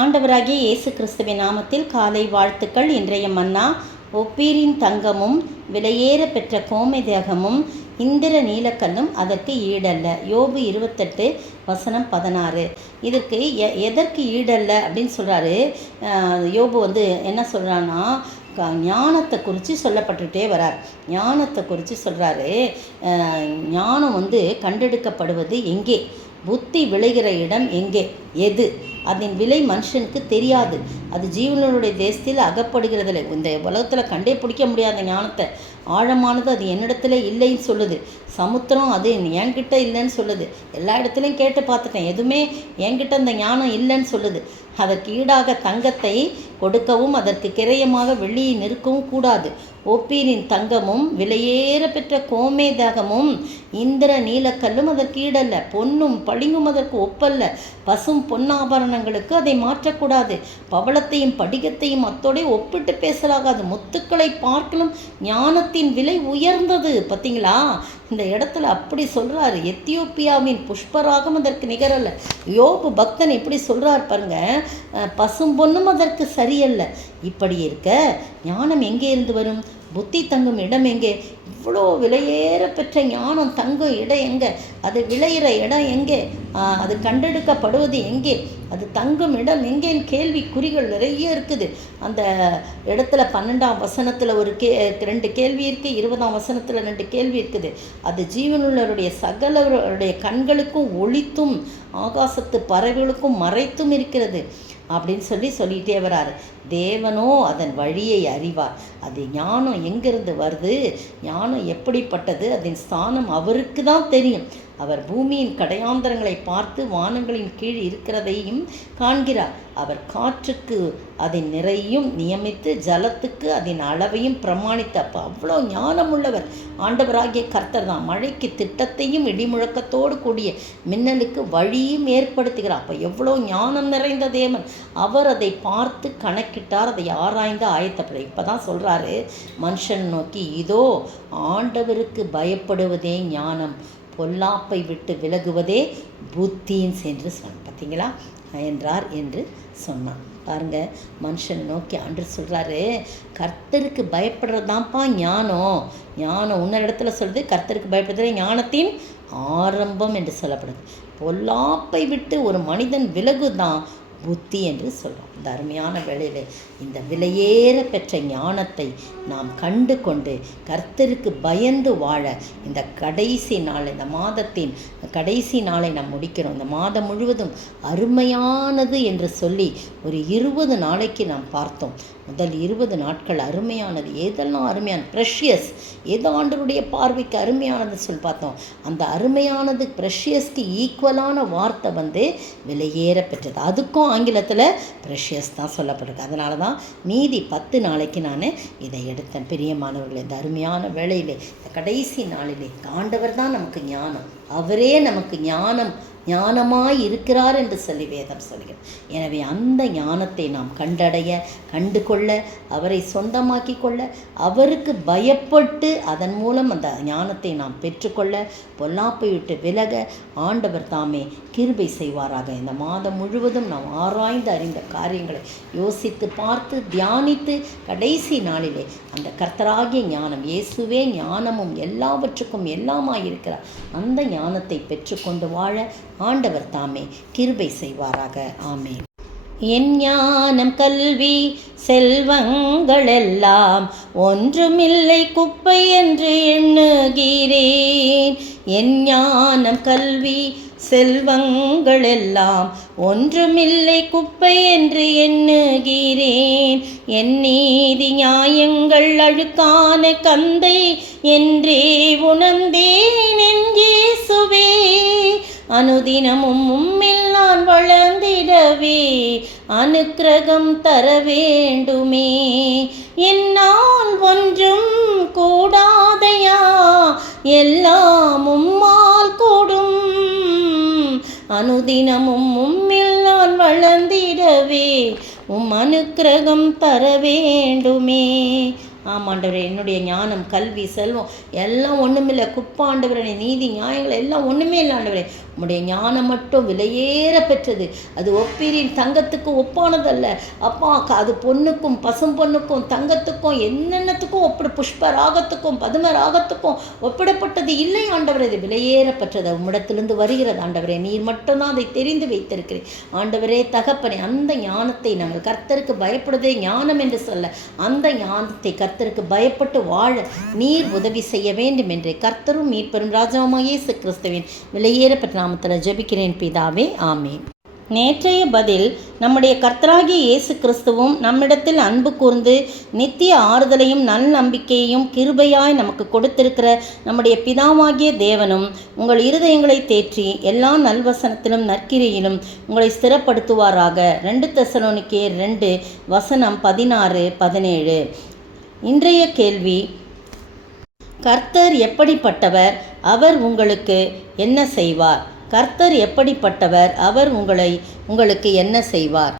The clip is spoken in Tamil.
ஆண்டவராகிய இயேசு கிறிஸ்துவின் நாமத்தில் காலை வாழ்த்துக்கள். இன்றைய மன்னா, ஒப்பீரின் தங்கமும் விலையேற பெற்ற கோமை தேகமும் இந்திர நீலக்கல்லும் அதற்கு ஈடல்ல. யோபு 28:16. இதற்கு எதற்கு ஈடல்ல அப்படின்னு சொல்கிறாரு. யோபு என்ன சொல்கிறான்னா, ஞானத்தை குறித்து சொல்லப்பட்டுகிட்டே வரார். ஞானத்தை குறித்து சொல்கிறாரு. ஞானம் கண்டெடுக்கப்படுவது எங்கே? புத்தி விளைகிற இடம் எங்கே? எது? அதன் விலை மனுஷனுக்கு தெரியாது. அது ஜீவனுடைய தேசத்தில் அகப்படுகிறதில்லை. இந்த உலகத்தில் கண்டே பிடிக்க முடியாத ஞானத்தை, ஆழமானது அது என்னிடத்துல இல்லைன்னு சொல்லுது. சமுத்திரம் அது என்கிட்ட இல்லைன்னு சொல்லுது. எல்லா இடத்துலையும் கேட்டு பார்த்துட்டேன், எதுவுமே என்கிட்ட அந்த ஞானம் இல்லைன்னு சொல்லுது. அதற்கு ஈடாக தங்கத்தை கொடுக்கவும் அதற்கு கிரயமாக வெள்ளியை நிற்கவும் கூடாது. ஒப்பீரின் தங்கமும் விலையேற பெற்ற கோமே தாகமும் இந்திர நீலக்கல்லும் அதற்கு ஈடல்ல. பொன்னும் பளிங்கும் அதற்கு ஒப்பல்ல. பசும் பொன்னாபரணங்களுக்கு அதை மாற்றக்கூடாது. பவளத்தையும் படிகத்தையும் அத்தோட ஒப்பிட்டு பேசலாகாது. முத்துக்களை பார்க்கலும் ஞானத்தின் விலை உயர்ந்தது. பார்த்தீங்களா? இந்த இடத்துல அப்படி சொல்கிறாரு. எத்தியோப்பியாவின் புஷ்பராகம் அதற்கு நிகரல்ல. யோபு பக்தன் எப்படி சொல்கிறார் பாருங்க. பசும் பொன்னும் அதற்கு சரியல்ல. இப்படி இருக்க ஞானம் எங்கே இருந்து வரும்? புத்தி தங்கும் இடம் எங்கே? இவ்வளோ விலையேற பெற்ற ஞானம் தங்கும் இடம் எங்கே? அது விளையிற இடம் எங்கே? அது கண்டெடுக்கப்படுவது எங்கே? அது தங்கும் இடம் எங்கேன்னு கேள்விக்குறிகள் நிறைய இருக்குது. அந்த இடத்துல 12ஆம் வசனத்தில் ஒரு 2 கேள்வி இருக்குது. 20ஆம் வசனத்தில் 2 கேள்வி இருக்குது. அது ஜீவனுள்ளவருடைய சகலருடைய கண்களுக்கும் ஒளித்தும் ஆகாசத்து பறவைகளுக்கும் மறைத்தும் இருக்கிறது அப்படின்னு சொல்லிகிட்டே வராரு. தேவனோ அதன் வழியை அறிவார். அது ஞானம் எங்கிருந்து வருது, ஞானம் எப்படிப்பட்டது, அதன் ஸ்தானம் அவருக்கு தான் தெரியும். அவர் பூமியின் கடையாந்தரங்களை பார்த்து வானங்களின் கீழ் இருக்கிறதையும் காண்கிறார். அவர் காற்றுக்கு அதன் நிறையும் நியமித்து ஜலத்துக்கு அதன் அளவையும் பிரமாணித்து. அப்போ அவ்வளோ ஞானம் உள்ளவர் ஆண்டவராகிய கர்த்தர் தான். மழைக்கு திட்டத்தையும் இடிமுழக்கத்தோடு கூடிய மின்னலுக்கு வழியும் ஏற்படுத்துகிறார். அப்போ எவ்வளோ ஞானம் நிறைந்த தேவன். அவர் அதை பார்த்து கணக்கிட்டார், அதை ஆராய்ந்து ஆயத்தப்பட. இப்போ தான் சொல்கிறாரு மனுஷன் நோக்கி, இதோ ஆண்டவருக்கு பயப்படுவதே ஞானம், பொல்லாப்பை விட்டு விலகுவதே புத்தின்னு சென்று சொன்னான். பார்த்தீங்களா என்றார் என்று சொன்னான். பாருங்க, மனுஷன் நோக்கி ஆண்டவர் சொல்கிறாரு, கர்த்தருக்கு பயப்படுறதான்ப்பா ஞானம். ஞானம் இன்னொரு இடத்துல சொல்லுது, கர்த்தருக்கு பயப்படுறது ஞானத்தின் ஆரம்பம் என்று சொல்லப்படுது. பொல்லாப்பை விட்டு ஒரு மனிதன் விலகுதான் புத்தி என்று சொல்கிறோம். இந்த அருமையான வேளையில் இந்த விலையேற பெற்ற ஞானத்தை நாம் கண்டு கொண்டு கர்த்தருக்கு பயந்து வாழ இந்த கடைசி நாள், இந்த மாதத்தின் கடைசி நாளை நாம் முடிக்கிறோம். இந்த மாதம் முழுவதும் அருமையானது என்று சொல்லி ஒரு 20 நாளைக்கு நாம் பார்த்தோம். முதல் 20 நாட்கள் அருமையானது. எதெல்லாம் அருமையான ப்ரெஷியஸ், ஏதோ ஆண்டவருடைய பார்வைக்கு அருமையானது சொல்லி பார்த்தோம். அந்த அருமையானது ப்ரெஷியஸ்க்கு ஈக்குவலான வார்த்தை விலையேற பெற்றது. அதுக்கும் ஆங்கிலத்தில் ப்ரெஷியஸ் தான் சொல்லப்பட்டிருக்கு. அதனால தான் மீதி 10 நாளைக்கு நான் இதை எடுத்தேன். பிரியமானவர்களே, இந்த அருமையான வேளையிலே, இந்த கடைசி நாளிலே ஆண்டவர் தான் நமக்கு ஞானம். அவரே நமக்கு ஞானமாய் இருக்கிறார் என்று சொல்லி வேதம் சொல்கிறது. எனவே அந்த ஞானத்தை நாம் கண்டு கொள்ள, அவரை சொந்தமாக்கி கொள்ள, அவருக்கு பயப்பட்டு அதன் மூலம் அந்த ஞானத்தை நாம் பெற்றுக்கொள்ள, பொல்லாப்பை விட்டு விலக ஆண்டவர் தாமே கிருபை செய்வாராக. இந்த மாதம் முழுவதும் நாம் ஆராய்ந்து அறிந்த காரியங்களை யோசித்து பார்த்து தியானித்து கடைசி நாளிலே அந்த கர்த்தராகிய ஞானம், இயேசுவே ஞானமும் எல்லாவற்றுக்கும் எல்லாமாய் இருக்கிறார், அந்த ஞானத்தை பெற்றுக்கொண்டு வாழ ஆண்டவர் தாமே கிருபை செய்வாராக. ஆமென். என் ஞானம் கல்வி செல்வங்களெல்லாம் ஒன்றுமில்லை குப்பை என்று எண்ணுகிறேன். என் ஞானம் கல்வி செல்வங்களெல்லாம் ஒன்றுமில்லை குப்பை என்று எண்ணுகிறேன். என் நீதி நியாயங்கள் அழுக்கான கந்தை என்றே உணர்ந்தேன் என் இயேசுவே. அனுதினமும் உம்மில் நான் வளர்ந்திடவே அனுக்கிரகம் தர வேண்டுமே. என்னால் ஒன்றும் கூடாதையா, எல்லாம் உம்மால் கூடும். அனுதினமும் உம்மில் நான் வளர்ந்திடவே அனுக்கிரகம் தர வேண்டுமே. ஆமாண்டவரே, என்னுடைய ஞானம் கல்வி செல்வம் எல்லாம் ஒன்றுமில்லை, குப்பாண்டவரே, நீதி நியாயங்கள் எல்லாம் ஒன்றுமே இல்லை ஆண்டவரே. உம்முடைய ஞானம் மட்டும் விலையேற பெற்றது. அது ஒப்பீரின் தங்கத்துக்கு ஒப்பானதல்ல அப்பா. அது பொண்ணுக்கும் பசும் பொண்ணுக்கும் தங்கத்துக்கும் என்னென்னத்துக்கும் புஷ்ப ராகத்துக்கும் பதும ராகத்துக்கும் ஒப்பிடப்பட்டது இல்லை ஆண்டவரே. இது விலையேற பெற்றது, உம்மிடத்திலிருந்து வருகிறது ஆண்டவரே. நீர் மட்டும்தான் அதை தெரிந்து வைத்திருக்கிறேன் ஆண்டவரே. தகப்பனே, அந்த ஞானத்தை நாங்கள் கர்த்தருக்கு பயப்படுதே ஞானம் என்று சொல்ல, அந்த ஞானத்தை கர்த்தருக்கு பயப்பட்டு வாழ நீர் உதவி செய்ய வேண்டும் என்று கர்த்தரும் மீட்பெரும் ராஜாவுமாகிய இயேசு கிறிஸ்துவின் விலையேறப்பட்ட நாமத்தில் ஜெபிக்கிறேன் பிதாவே, ஆமென். நேற்றைய பதில், நம்முடைய கர்த்தராகிய இயேசு கிறிஸ்துவும் நம்மிடத்தில் அன்பு கூர்ந்து நித்திய ஆறுதலையும் நல் நம்பிக்கையையும் கிருபையாய் நமக்கு கொடுத்திருக்கிற நம்முடைய பிதாவாகிய தேவனும் உங்கள் இருதயங்களை தேற்றி எல்லா நல்வசனத்திலும் நற்கிரியிலும் உங்களை ஸ்திரப்படுத்துவாராக. 2 தெசலோனிக்கேயர் 2:16-17. இன்றைய கேள்வி, கர்த்தர் எப்படிப்பட்டவர்? அவர் உங்களுக்கு என்ன செய்வார்? கர்த்தர் எப்படிப்பட்டவர்? அவர் உங்களுக்கு என்ன செய்வார்?